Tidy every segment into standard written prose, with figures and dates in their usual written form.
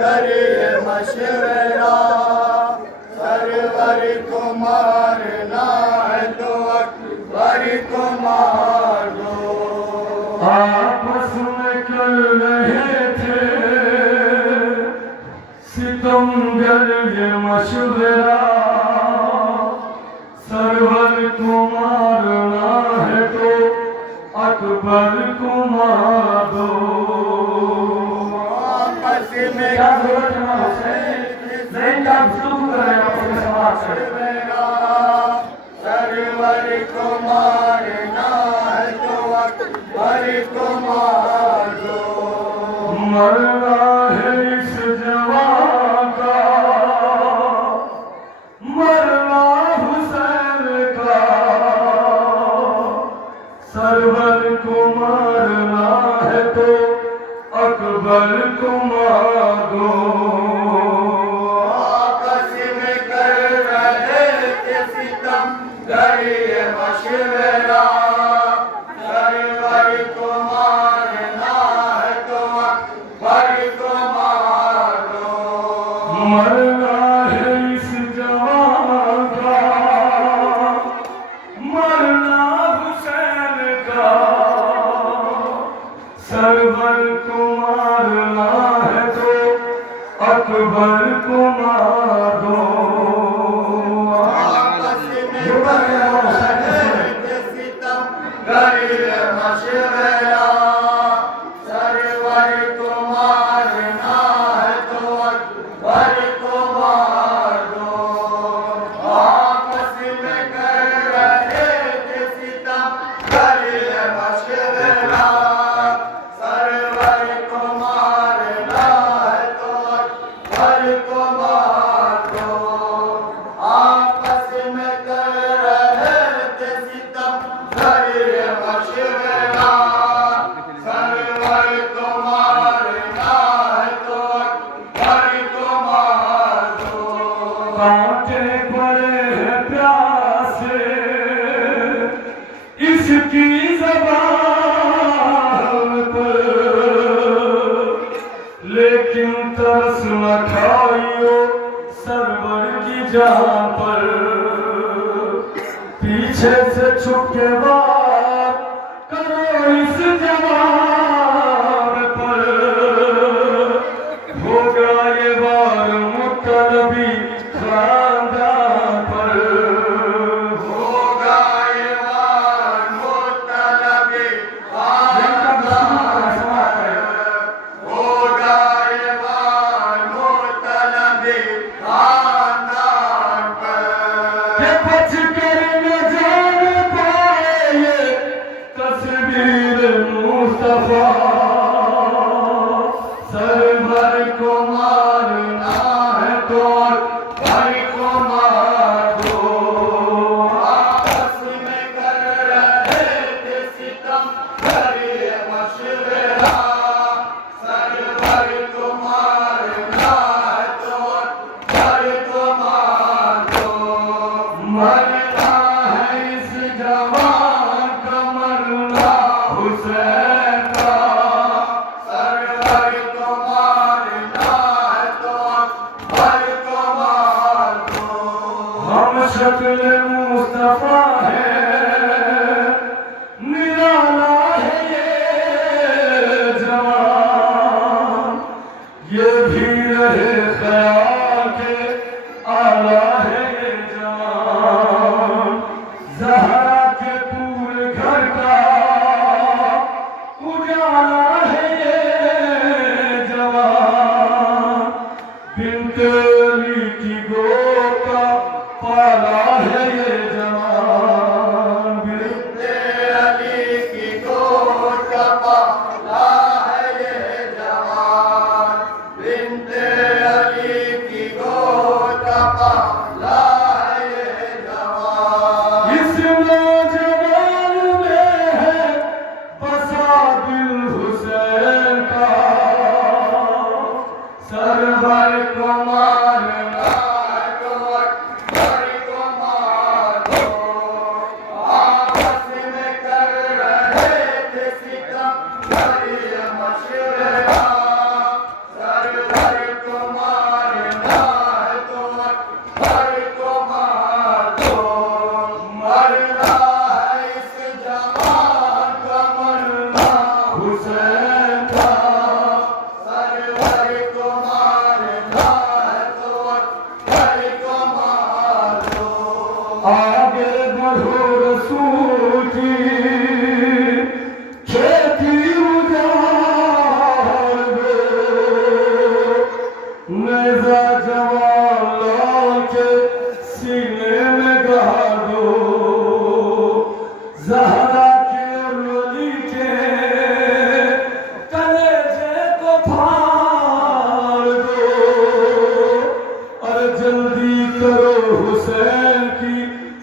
करिए मशवरा, सरवर को मारना है तो अकबर को मार दो। आपस में कर रहे थे सितमगर ये मशवरा, सरवर को मारना है तो अकबर को मार दो। आपस में क्या जरूरत है हुसैन, नहीं क्या गुफ्तगू कर रहे हैं अपने समाज से। सरवर को मारना है तो अकबर को मार दो। मरना है इस जवान का, मरना हुसैन का, सरवर को मारना है तो अकबर को मार दो। आपस में कर रहे थे सितम करिए मशवरा, सरवर को मारना है तो अकबर को मार दो। मरना है इस जवान का, मरना हुसैन का, सरवर को मारना है तो अकबर को मार दो। आपस में कर रहे थे सितम करिए मशवरा, सरवर को मारना है तो अकबर को मार दो। आपस में कर रहे थे सितम करिए मशवरा, सरवर को मारना है तो अकबर को मार दो। आपस में कर रहे थे सितम करिए मशवरा, सरवर को मारना है तो अकबर को मार दो। कांटे पड़े हैं प्यासे इसकी ज़बान पर, लेकिन तरस न खाइयो सरवर की जान पर। पीछे से छुप के वार करो इस जवान पर, होगा ये वार मुत्तनबी खानदान पर। होगा ये वार मुत्तनबी खानदान पर, होगा ये वार मुत्तनबी खानदान पर। ये बच कर न जान पाए ये तस्वीर मुस्तफा, सरवर को मारना है तो अकबर को मार दो। आपस में कर रहे थे सितम करिए मशवरा, सरवर को मारना है तो अकबर को मार दो। मरना है इस जवान का, मरना हुसैन का, सरवर को मारना है तो अकबर को मार दो। हम शक्ल मुस्तफा है, निराला है ये जवान, ये भी रहे ख्याल के आला है ये जवान। ज़हरा के पूरे घर का उजाला है ये जवान, बिन्ते अली की गोद का पाला है ये जवान। बिन्ते अली की गोद का पाला है ये जवान, बिन्ते अली की गोद का पाला है ये जवान। इस नौजवान में है बसा दिल हुसैन का, सरवर को मारना है तो अकबर को मार दो। आपस में कर रहे थे सितम करिए मशवरा, सरवर को हुसैन का सरवर को मारना है तो अकबर को मार दो। आगे बढ़ो रसूल की खेती उजाड़ दो। नेज़ा जवान लाल के सीने में गाड़ दो। ज़हरा के और अली के कलेजे को फाड़ दो। और जल्दी करो हुसैन की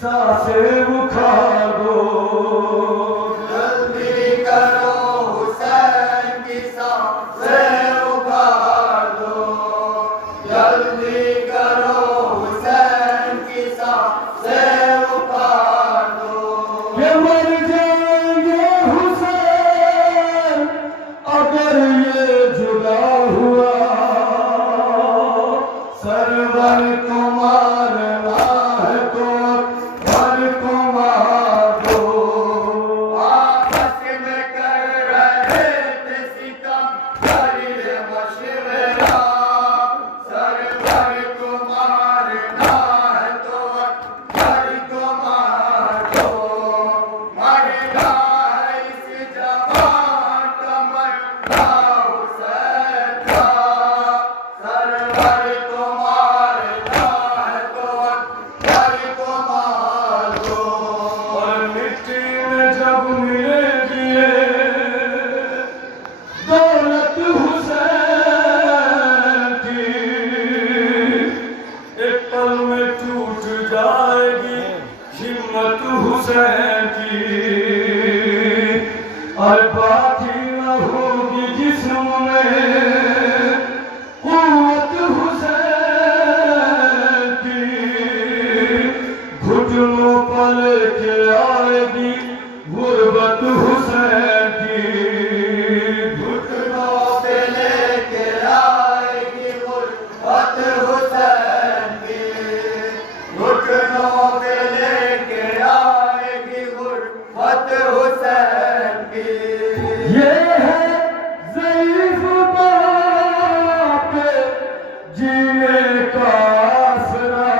सांसें उखाड़ दो। जल्दी करो हुसैन की सांसें उखाड़ दो। जल्दी करो हुसैन की सांसें उखाड़ दो। ये मर जाएंगे हुसैन अगर ये जुदा हुआ। सरवर को मारना है तो अकबर को मार दो। आपस में कर रहे थे सितम करिए मशवरा। सरवर को मारना है तो अकबर को मार दो। मरना है इस जवान का मरना हुसैन का। सरवर को मारना है तो अकबर को मार दो। और मिट्टी में जब मिलेगी ये दौलत हुसैन की। एक पल में टूट जाएगी हिम्मत हुसैन की। और बाकी न होगी जिस्म में कुव्वत हुसैन की। घुटनों पर लेके आएगी गुर्बत हुसैन की। घुटनों पे लेके आएगी गुर्बत हुसैन की। घुटनों पे लेके आएगी गुर्बत हुसैन की। ये है ज़ईफ़ बाप जीने का आसरा।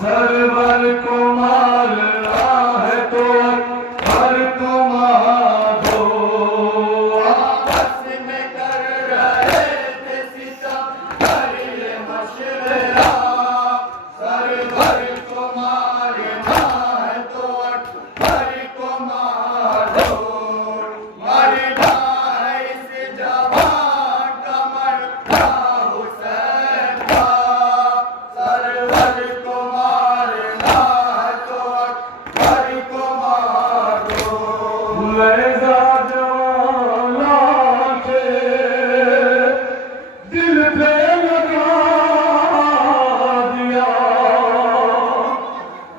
सरवर को मारना है तो अकबर को मार दो। आपस में कर रहे थे सितम करिए मशवरा। सरवर को मारना है तो अकबर को मार दो। मरना है इस जवान का मरना हुसैन का। सरवर को मारना है तो अकबर को मार दो। नेज़ा जवान लाल के दिल पे लगा दिया।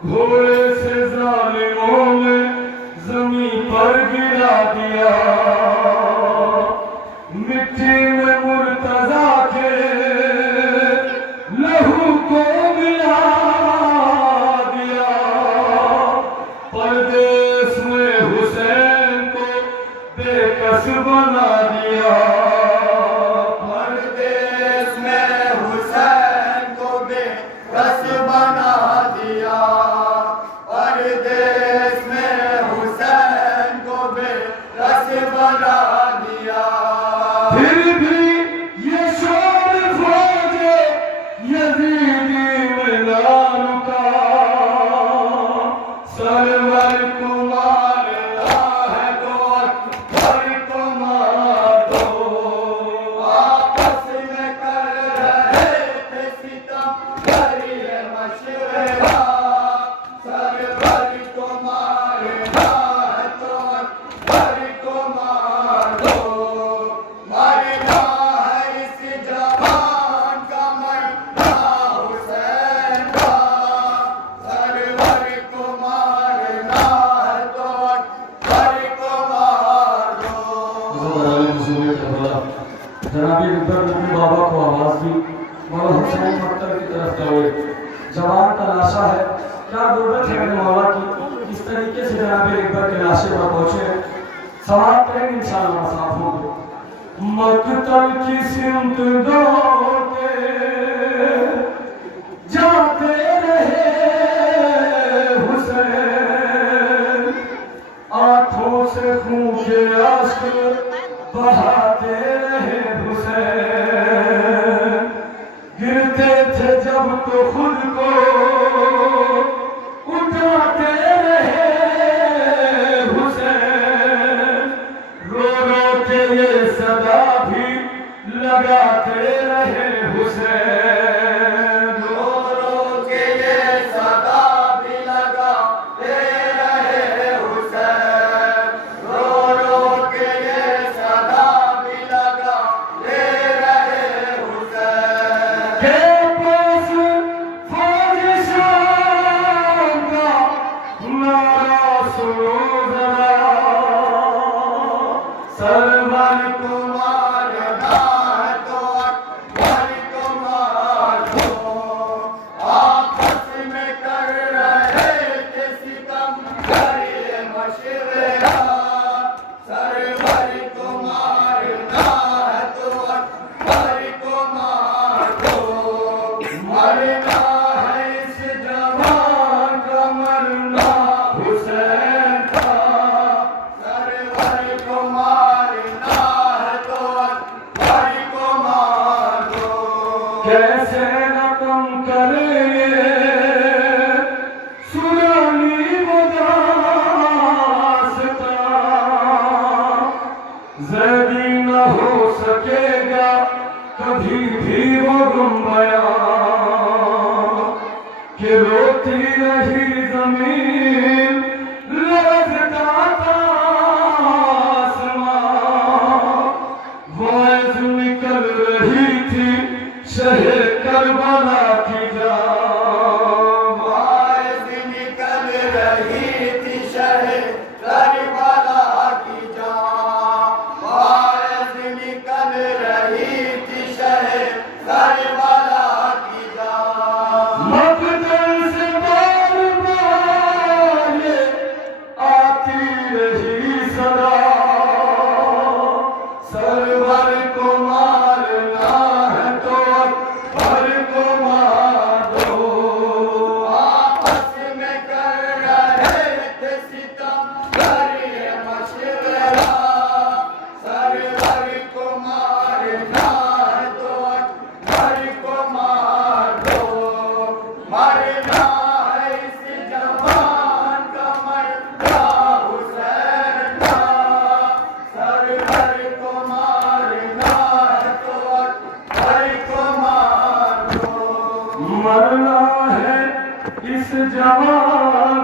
घोड़े से जालिमों ने जमीन पर गिरा दिया। मिट्टी में मुर्तजा के लहू को मिला दिया। परदेश में हुसैन को बेकस बना दिया। परदेश में हुसैन को बेकस बना दिया। परदेश में हुसैन को बेकस बना दिया। फिर भी ये शोर फौजे यजीदी में ना रुका। सरवर को मारना है तो अकबर को मार दो। आपस में कर रहे थे सितम करिए मशवरा। सरवर को मारना है तो अकबर को मार दो। मरना है इस जवान का मरना हुसैन का। सरवर को मारना है तो अकबर को मार दो। जनाबी अकबर नबी बाबा को आवाज दी। मौला हुसैन मक्तब की तरफ दौड़े। जवान का लाशा है, क्या गुर्बत है मौला की। इस तरीके से जनाब अकबर के लाशे पर पहुंचे। समाप्त करेंगे इंशाअल्लाह साथ होंगे। मकतल की सिमत दौड़ते जाते रहे हुसैन, आंखों से खून के आंसू बहाते रहे हुसैन। गिरते थे जब तो खुद को उठाते रहे हुसैन, रो रो के ये सदा भी लगाते रहे हुसैन, रो रो के ये सदा भी लगाते रहे हुसैन, रो रो के ये सदा भी लगाते रहे हुसैन। के पास फौज शाम का नारा सुनो जरा, सरवर को मारना है तो अकबर को मार दो, आपस में कर रहे थे सितम करिए मशवरा, सरवर को मारना है तो अकबर को मार दो, मरना है इस जवान का मरना हुसैन का, सरवर को मारना है तो अकबर को मार दो। कैसे रकम करे सुनानी वो दास्तां, ज़ैदी न हो सकेगा कभी भी वो गुम बयां, कि रोती रही जमीन लरज़ता था आसमां, वाइज निकल रही थी शहे करबला की जान, वाइज निकल रही थी शहे करबला की जान, वाइज निकल रही थी शहे करबला की जान। मकतल से बार बार ये आती रही सदा, सरवर को मारना है तो अकबर को मार दो, आपस में कर रहे थे सितम करिए मशवरा, सरवर को मारना है तो अकबर को मार दो, मरना है इस जवान का मरना हुसैन का, सरवर को मारना है तो अकबर को मार दो। मरना है इस जवान